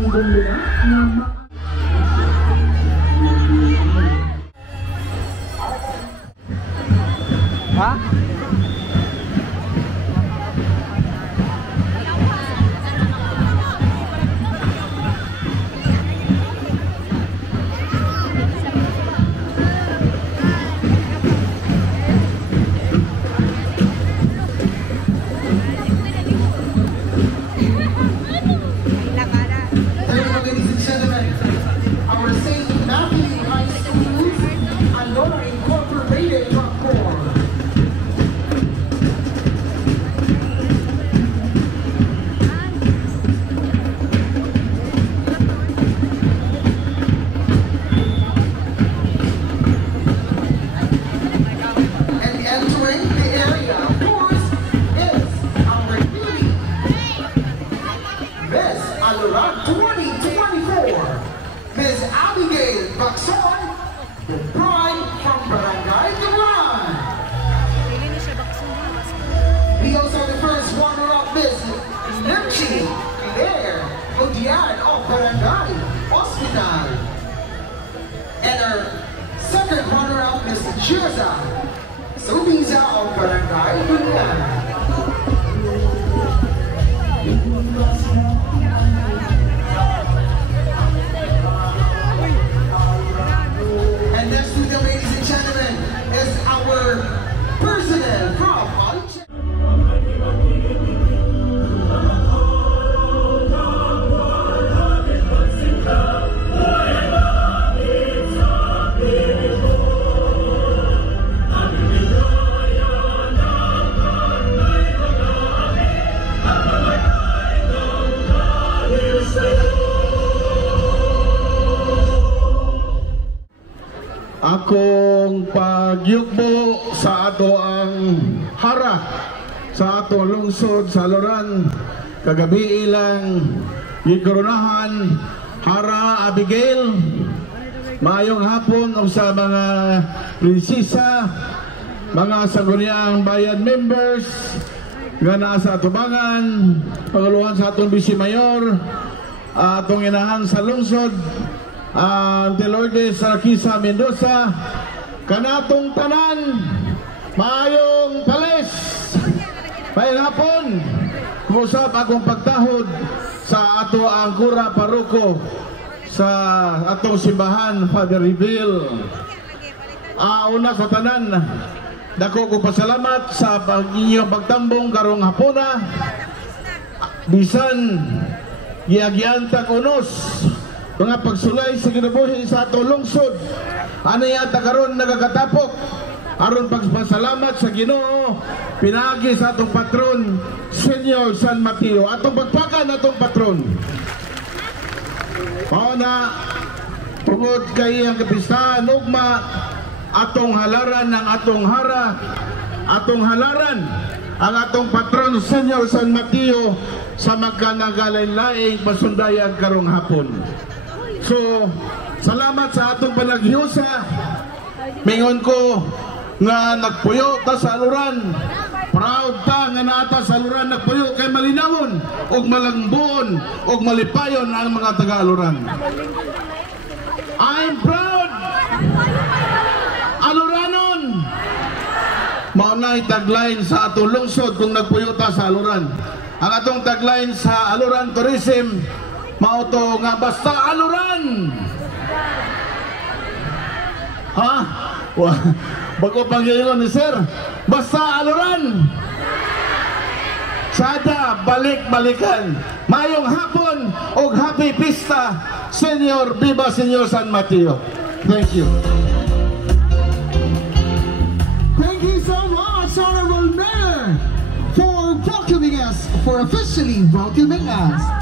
ibong nila na ha? Aluran 2024, Ms. Abigail Bacson, the bride from Barangay Duran. We also the first runner-up, Ms. Nimchi Claire Odian of Barangay Hospital. And our second runner-up, Ms. Jeza Subiza of Barangay Duran. Personnel from akong pagyugbo sa ato ang hara sa ato lungsod sa Aluran. Kagabi ilang gikoronahan Hara Abigail. Maayong hapon sa mga prinsesa, mga sangguniang bayan members nga naa sa atubangan, panguluhan sa atong Vice Mayor, atong inahan sa lungsod, Ante Lourdes Sarkisa Mendoza, kanatong tanan, maayong palis, maayong hapon. Kusap akong pagtahod sa ato ang Kura Paroko sa atong simbahan, Father Reveal. Una sa tanan, dako ko pasalamat sa inyong pagtambong karong hapona. Bisan giagianta unos mga pagsulay sa kinabuhi sa atong lungsod, ano yata karon nagakatapok aron pagpasalamat sa Ginoo pinagi sa atong patron Senyor San Mateo, atong pagpakan atong patron. Mao na tungod kay ang kapistahan ugma atong halaran ng atong hara, atong halaran ang atong patron Senyor San Mateo sa magkanagalain-laing pasundayan karong hapon. So, salamat sa atong panaghiusa. Mingon ko nga nagpuyo ta sa Aluran. Proud ta nga naata sa Aluran nagpuyo kay malinawon og malangbuon og malipayon ang mga taga-Aluran. I'm proud Aluranon. Maunay tagline sa atong lungsod kung nagpuyo ta sa Aluran. Ang atong tagline sa Aluran Tourism mauto nga basta Aluran. Ha? Bago panggilingon ni Sir, basta Aluran. Sada balik-balikan. Mayong hapon og happy pista, Senyor, Viva Senyor San Mateo. Thank you. Thank you so much, Honorable Mayor, for welcoming us, for officially welcoming us.